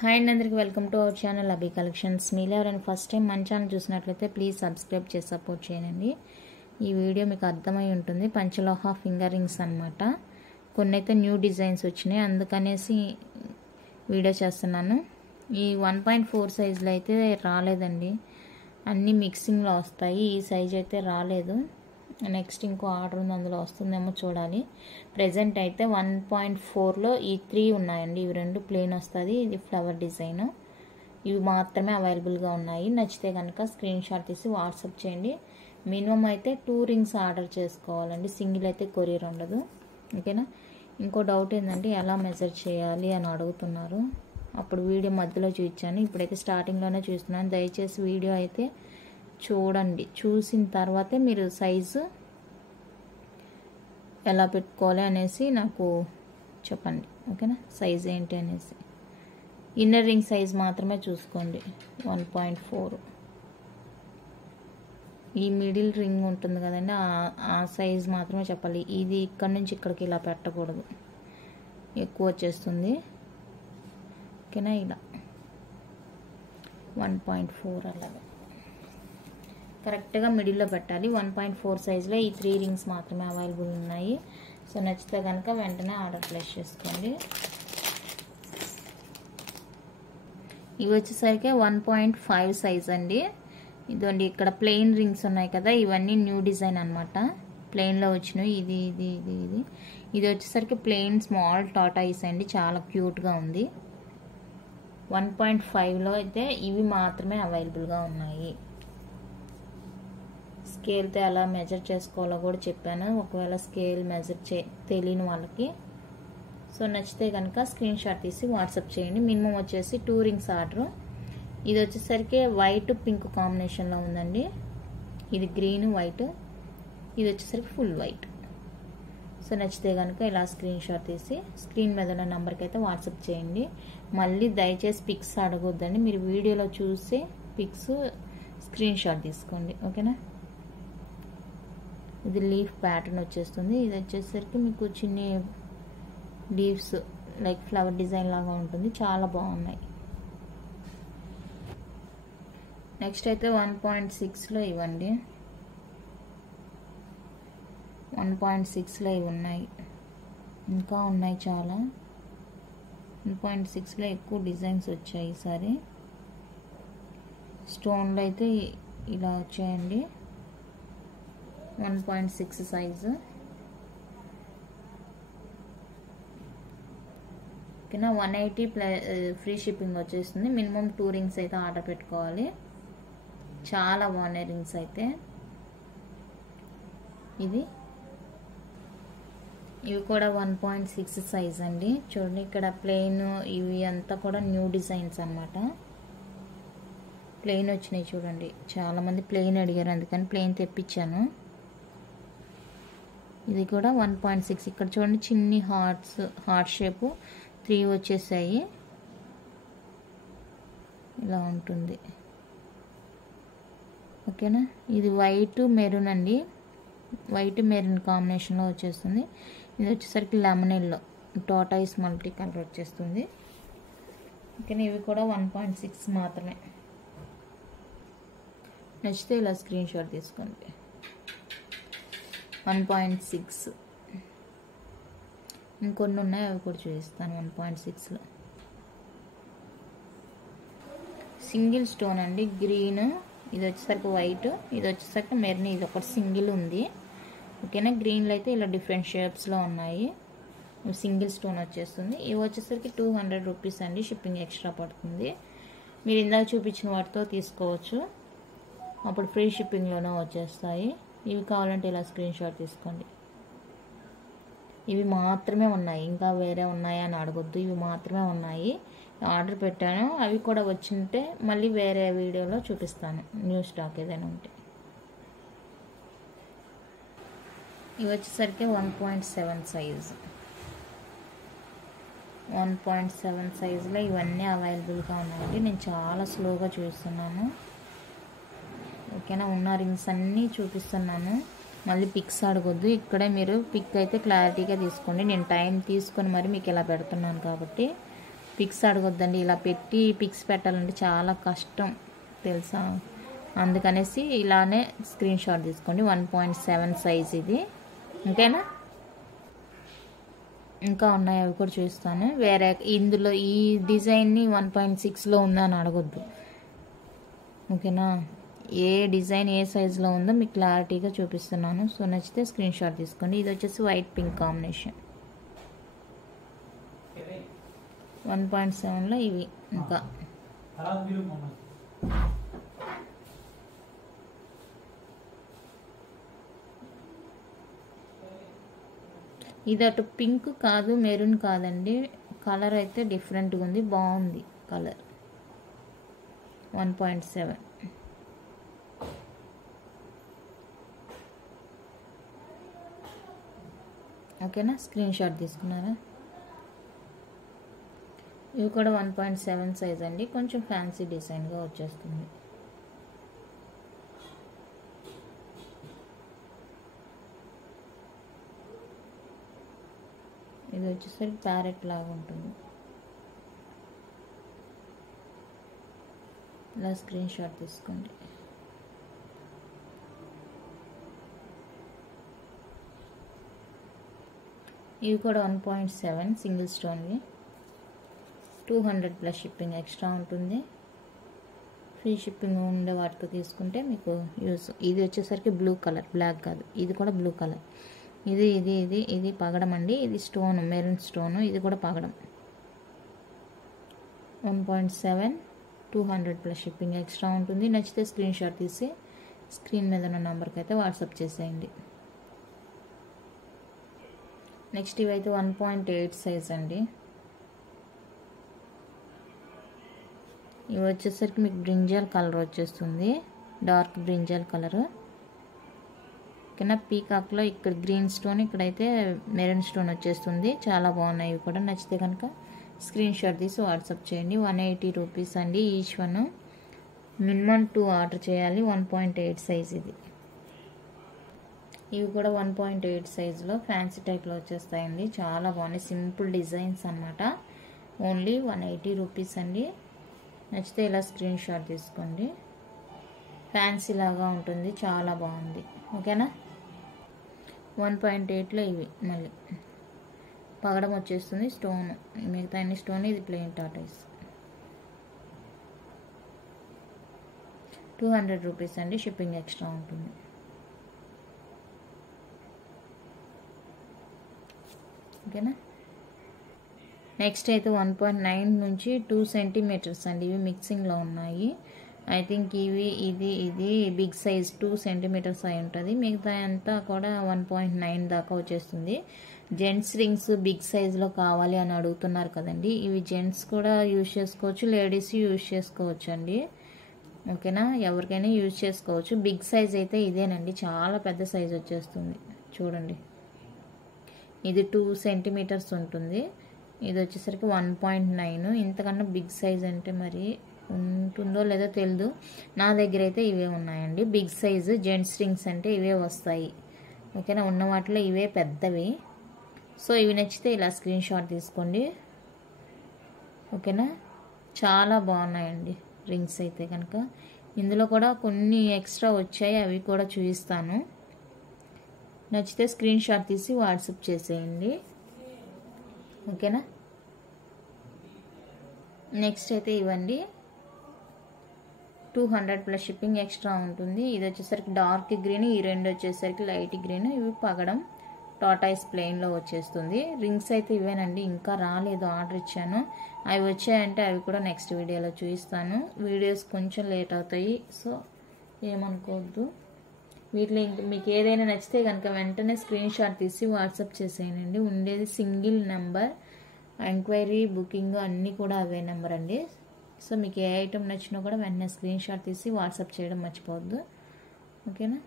Hi అండి, అందరికి welcome to our channel Abhi collections. మీలో ఎవరైనా ఫస్ట్ టైం మన ఛానల్ చూసినట్లయితే ప్లీజ్ సబ్స్క్రైబ్ చేసి సపోర్ట్ చేయండి. ఈ వీడియో మీకు అర్థమై ఉంటుంది. పంచలోహ ఫింగర్ రింగ్స్ అనమాట. కొన్ని అయితే న్యూ డిజైన్స్ వచ్చినాయి, అందుకనేసి వీడియో చేస్తున్నాను. ఈ 1.4 సైజులో అయితే రాలేదండి, అన్నీ మిక్సింగ్లో వస్తాయి. ఈ సైజ్ అయితే రాలేదు. నెక్స్ట్ ఇంకో ఆర్డర్ ఉంది, అందులో వస్తుందేమో చూడాలి. ప్రెజెంట్ అయితే 1.4లో ఈ 3 ఉన్నాయండి. ఇవి రెండు ప్లెయిన్ వస్తుంది, ఇది ఫ్లవర్ డిజైన్. ఇవి మాత్రమే అవైలబుల్గా ఉన్నాయి. నచ్చితే కనుక స్క్రీన్ షాట్ తీసి వాట్సాప్ చేయండి. మినిమం అయితే 2 రింగ్స్ ఆర్డర్ చేసుకోవాలండి, సింగిల్ అయితే కొరియర్ ఉండదు. ఓకేనా. ఇంకో డౌట్ ఏంటంటే ఎలా మెజర్ చేయాలి అని అడుగుతున్నారు. అప్పుడు వీడియో మధ్యలో చూపించాను, ఇప్పుడైతే స్టార్టింగ్లోనే చూస్తున్నాను. దయచేసి వీడియో అయితే చూడండి, చూసిన తర్వాతే మీరు సైజు ఎలా పెట్టుకోవాలి అనేసి నాకు చెప్పండి. ఓకేనా, సైజ్ ఏంటి అనేసి. ఇన్నర్ రింగ్ సైజ్ మాత్రమే చూసుకోండి, 1.4. ఈ మిడిల్ రింగ్ ఉంటుంది కదండి, ఆ సైజ్ మాత్రమే చెప్పాలి. ఇది ఇక్కడ నుంచి ఇక్కడికి ఇలా పెట్టకూడదు, ఎక్కువ వచ్చేస్తుంది. ఓకేనా, ఇలా 1.4 అలాగే కరెక్ట్గా మిడిల్లో పెట్టాలి. 1.4 సైజులో ఈ 3 రింగ్స్ మాత్రమే అవైలబుల్ ఉన్నాయి. సో నచ్చితే కనుక వెంటనే ఆర్డర్ ప్లేస్ చేసుకోండి. ఇవి వచ్చేసరికి 1.5 సైజ్ అండి. ఇదండి, ఇక్కడ ప్లెయిన్ రింగ్స్ ఉన్నాయి కదా, ఇవన్నీ న్యూ డిజైన్ అనమాట. ప్లెయిన్లో వచ్చినాయి. ఇది వచ్చేసరికి ప్లెయిన్ స్మాల్ టాటాయిస్ అండి, చాలా క్యూట్గా ఉంది. 1.5లో అయితే ఇవి మాత్రమే అవైలబుల్గా ఉన్నాయి. స్కేల్తో ఎలా మెజర్ చేసుకోవాలో కూడా చెప్పాను, ఒకవేళ స్కేల్ మెజర్ తెలియని వాళ్ళకి. సో నచ్చితే కనుక స్క్రీన్ షాట్ తీసి వాట్సాప్ చేయండి. మినిమం వచ్చేసి 2 రింగ్స్ ఆర్డర్. ఇది వచ్చేసరికి వైట్ పింక్ కాంబినేషన్లో ఉందండి. ఇది గ్రీన్ వైట్, ఇది వచ్చేసరికి ఫుల్ వైట్. సో నచ్చితే కనుక ఇలా స్క్రీన్ షాట్ తీసి స్క్రీన్ మీద ఉన్న నెంబర్కి అయితే వాట్సాప్ చేయండి. మళ్ళీ దయచేసి పిక్స్ అడగొద్దండి, మీరు వీడియోలో చూసి పిక్స్ స్క్రీన్ షాట్ తీసుకోండి. ఓకేనా. ఇది లీఫ్ ప్యాటర్న్ వచ్చేస్తుంది. ఇది వచ్చేసరికి మీకు చిన్న లీవ్స్ లైక్ ఫ్లవర్ డిజైన్ లాగా ఉంటుంది, చాలా బాగున్నాయి. నెక్స్ట్ అయితే 1.6లో ఇవ్వండి. 1.6లో ఇవి ఉన్నాయి, ఇంకా ఉన్నాయి చాలా. 1.6లో ఎక్కువ డిజైన్స్ వచ్చాయి ఈసారి. స్టోన్లో అయితే ఇలా వచ్చాయండి. 1.6 సైజు. ఓకేనా. 180 ఫ్రీ షిప్పింగ్ వచ్చేస్తుంది. మినిమం 2 రింగ్స్ అయితే ఆర్డర్ పెట్టుకోవాలి. చాలా బాగున్నాయి రింగ్స్ అయితే. ఇవి కూడా 1.6 సైజ్ అండి. చూడండి, ఇక్కడ ప్లెయిన్, ఇవి అంతా కూడా న్యూ డిజైన్స్ అన్నమాట. ప్లెయిన్ వచ్చినాయి చూడండి, చాలామంది ప్లెయిన్ అడిగారు, అందుకని ప్లెయిన్ తెప్పించాను. ఇది కూడా 1.6. ఇక్కడ చూడండి, చిన్ని హార్ట్ షేపు 3 వచ్చేసాయి, ఇలా ఉంటుంది. ఓకేనా. ఇది వైట్ మెరూన్ అండి, వైట్ మెరూన్ కాంబినేషన్లో వచ్చేస్తుంది. ఇది వచ్చేసరికి లెమనెల్లో టాటాయిస్ మల్టీ కలర్ వచ్చేస్తుంది. ఓకేనా. ఇవి కూడా 1.6 మాత్రమే. నచ్చితే ఇలా స్క్రీన్ షాట్ తీసుకోండి. 1.6 ఇంకొన్ని ఉన్నాయి, అవి కూడా చూపిస్తాను. 1.6లో సింగిల్ స్టోన్ అండి, గ్రీన్. ఇది వచ్చేసరికి వైట్, ఇది వచ్చేసరికి మెరూన్. ఇది ఒకటి సింగిల్ ఉంది. ఓకేనా. గ్రీన్లో అయితే ఇలా డిఫరెంట్ షేప్స్లో ఉన్నాయి. సింగిల్ స్టోన్ వచ్చేస్తుంది. ఇవి వచ్చేసరికి 200 రూపీస్ అండి, షిప్పింగ్ ఎక్స్ట్రా పడుతుంది. మీరు ఇందాక చూపించిన వాటితో తీసుకోవచ్చు, అప్పుడు ఫ్రీ షిప్పింగ్లోనే వచ్చేస్తాయి. ఇవి కావాలంటే ఇలా స్క్రీన్ షాట్ తీసుకోండి. ఇవి మాత్రమే ఉన్నాయి, ఇంకా వేరే ఉన్నాయా అని అడగొద్దు. ఇవి మాత్రమే ఉన్నాయి, ఆర్డర్ పెట్టాను. అవి కూడా వచ్చింటే మళ్ళీ వేరే వీడియోలో చూపిస్తాను, న్యూ స్టాక్ ఏదైనా ఉంటే. ఇవి వచ్చేసరికి 1.7 సైజు. 1.7 సైజులో ఇవన్నీ అవైలబుల్గా ఉన్నాయండి. నేను చాలా స్లోగా చూస్తున్నాను. ఓకేనా. ఉన్న రింగ్స్ అన్నీ చూపిస్తున్నాను, మళ్ళీ పిక్స్ అడగొద్దు. ఇక్కడే మీరు పిక్ అయితే క్లారిటీగా తీసుకోండి. నేను టైం తీసుకొని మరి మీకు ఇలా పెడుతున్నాను కాబట్టి పిక్స్ అడగొద్దండి, ఇలా పెట్టి పిక్స్ పెట్టాలంటే చాలా కష్టం తెలుసా. అందుకనేసి ఇలానే స్క్రీన్ షాట్ తీసుకోండి. 1.7 సైజ్ ఇది. ఓకేనా, ఇంకా ఉన్నాయి, అవి కూడా చూస్తాను. వేరే ఇందులో ఈ డిజైన్ని 1.6లో ఉందా అని అడగొద్దు. ఓకేనా, ఏ డిజైన్ ఏ సైజులో ఉందో మీకు క్లారిటీగా చూపిస్తున్నాను. సో నచ్చితే స్క్రీన్ షాట్ తీసుకోండి. ఇది వచ్చేసి వైట్ పింక్ కాంబినేషన్. 1.7లో ఇవి. ఇంకా ఇది అటు పింక్ కాదు, మెరూన్ కాదండి, కలర్ అయితే డిఫరెంట్గా ఉంది, బాగుంది కలర్. 1.7. ఓకేనా, స్క్రీన్ షాట్ తీసుకున్నారా. ఇవి కూడా 1.7 సైజ్ అండి, కొంచెం ఫ్యాన్సీ డిజైన్గా వచ్చేస్తుంది. ఇది వచ్చేసరికి ప్యారెట్ లాగా ఉంటుంది. ఇలా స్క్రీన్ షాట్ తీసుకోండి. ఇవి కూడా 1.7 సింగిల్ స్టోన్వి. 200+ షిప్పింగ్ ఎక్స్ట్రా ఉంటుంది. ఫ్రీ షిప్పింగ్ ఉండే వాటితో తీసుకుంటే మీకు యూస్. ఇది వచ్చేసరికి బ్లూ కలర్, బ్లాక్ కాదు, ఇది కూడా బ్లూ కలర్. ఇది ఇది ఇది ఇది పగడం అండి. ఇది స్టోన్, మెరూన్ స్టోను, ఇది కూడా పగడం. 1.7, 200+ షిప్పింగ్ ఎక్స్ట్రా ఉంటుంది. నచ్చితే స్క్రీన్ షాట్ తీసి స్క్రీన్ మీద ఉన్న నెంబర్కి అయితే వాట్సాప్ చేసేయండి. నెక్స్ట్ ఇవైతే 1.8 సైజ్ అండి. ఇవి వచ్చేసరికి మీకు బ్రింజల్ కలర్ వచ్చేస్తుంది, డార్క్ బ్రింజల్ కలరు. ఓకేనా, పీకాక్లో ఇక్కడ గ్రీన్ స్టోన్, ఇక్కడైతే మెరూన్ స్టోన్ వచ్చేస్తుంది. చాలా బాగున్నాయి ఇవి కూడా. నచ్చితే కనుక స్క్రీన్ షాట్ తీసి వాట్సాప్ చేయండి. 180 రూపీస్ అండి ఈచ్ వన్. మినిమం 2 ఆర్డర్ చేయాలి. 1.8 సైజ్ ఇది. ఇవి కూడా 1.8 సైజులో ఫ్యాన్సీ టైప్లో వచ్చేస్తాయండి. చాలా బాగున్నాయి, సింపుల్ డిజైన్స్ అన్నమాట. ఓన్లీ 180 రూపీస్ అండి. నచ్చితే ఇలా స్క్రీన్ షాట్ తీసుకోండి. ఫ్యాన్సీ లాగా ఉంటుంది, చాలా బాగుంది. ఓకేనా, 1.8లో ఇవి మళ్ళీ పగడం వచ్చేస్తుంది, స్టోన్, మిగతా అన్ని స్టోన్, ఇది ప్లెయిన్ టార్టైస్. 200 రూపీస్ అండి, షిప్పింగ్ ఎక్స్ట్రా ఉంటుంది. ఓకేనా, నెక్స్ట్ అయితే 1.9 నుంచి 2 సెంటీమీటర్స్ అండి. ఇవి మిక్సింగ్లో ఉన్నాయి. ఐ థింక్ ఇది బిగ్ సైజ్ 2 సెంటీమీటర్స్ అయి ఉంటుంది. మిగతా అంతా కూడా 1.9 దాకా వచ్చేస్తుంది. జెంట్స్ రింగ్స్ బిగ్ సైజులో కావాలి అని అడుగుతున్నారు కదండి. ఇవి జెంట్స్ కూడా యూజ్ చేసుకోవచ్చు, లేడీస్ యూజ్ చేసుకోవచ్చు అండి. ఓకేనా, ఎవరికైనా యూజ్ చేసుకోవచ్చు. బిగ్ సైజ్ అయితే ఇదేనండి, చాలా పెద్ద సైజ్ వచ్చేస్తుంది. చూడండి, ఇది 2 సెంటీమీటర్స్ ఉంటుంది. ఇది వచ్చేసరికి 1.9. ఇంతకన్నా బిగ్ సైజ్ అంటే మరి ఉంటుందో లేదో తెలియదు. నా దగ్గర అయితే ఇవే ఉన్నాయండి బిగ్ సైజు. జెంట్స్ రింగ్స్ అంటే ఇవే వస్తాయి. ఓకేనా, ఉన్న వాటిలో ఇవే పెద్దవి. సో ఇవి నచ్చితే ఇలా స్క్రీన్ షాట్ తీసుకోండి. ఓకేనా, చాలా బాగున్నాయండి రింగ్స్ అయితే కనుక. ఇందులో కూడా కొన్ని ఎక్స్ట్రా వచ్చాయి, అవి కూడా చూపిస్తాను. నచ్చితే స్క్రీన్ షాట్ తీసి వాట్సాప్ చేసేయండి. ఓకేనా, నెక్స్ట్ అయితే ఇవ్వండి. 200+ షిప్పింగ్ ఎక్స్ట్రా ఉంటుంది. ఇది వచ్చేసరికి డార్క్ గ్రీన్, ఈ రెండు వచ్చేసరికి లైట్ గ్రీన్. ఇవి పగడం టాటాయిస్ ప్లెయిన్లో వచ్చేస్తుంది. రింగ్స్ అయితే ఇవేనండి, ఇంకా రాలేదు, ఆర్డర్ ఇచ్చాను. అవి వచ్చాయంటే అవి కూడా నెక్స్ట్ వీడియోలో చూపిస్తాను. వీడియోస్ కొంచెం లేట్ అవుతాయి, సో ఏమనుకోవద్దు. వీటిలో మీకు ఏదైనా నచ్చితే కనుక వెంటనే స్క్రీన్ షాట్ తీసి వాట్సాప్ చేసేయండి. ఉండేది సింగిల్ నెంబర్, ఎంక్వైరీ బుకింగ్ అన్నీ కూడా అవే నెంబర్ అండి. సో మీకు ఏ ఐటెం నచ్చినా కూడా వెంటనే స్క్రీన్ షాట్ తీసి వాట్సాప్ చేయడం మర్చిపోవద్దు. ఓకేనా,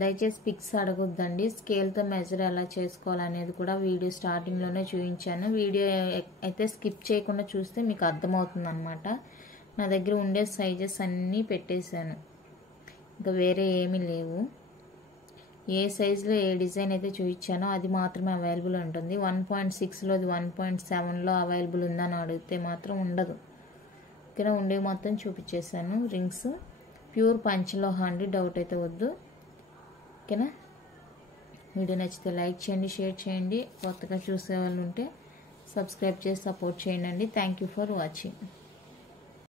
దయచేసి పిక్స్ అడగొద్దండి. స్కేల్తో మెజర్ ఎలా చేసుకోవాలనేది కూడా వీడియో స్టార్టింగ్లోనే చూపించాను. వీడియో అయితే స్కిప్ చేయకుండా చూస్తే మీకు అర్థమవుతుంది అన్నమాట. నా దగ్గర ఉండే సైజెస్ అన్నీ పెట్టేశాను, ఇంకా వేరే ఏమీ లేవు. ఏ సైజులో ఏ డిజైన్ అయితే చూపించానో అది మాత్రమే అవైలబుల్ ఉంటుంది. 1.6లోది 1.7లో అవైలబుల్ ఉందని అడిగితే మాత్రం ఉండదు. ఇక్కడ ఉండేవి మొత్తం చూపించేశాను. రింగ్స్ ప్యూర్ పంచలోహ అండి, డౌట్ అయితే వద్దు. ఓకేనా? వీడియో నచ్చితే లైక్ చేయండి, షేర్ చేయండి. కొత్తగా చూసే వాళ్ళు ఉంటే సబ్స్క్రైబ్ చేసి సపోర్ట్ చేయండి. Thank you for watching.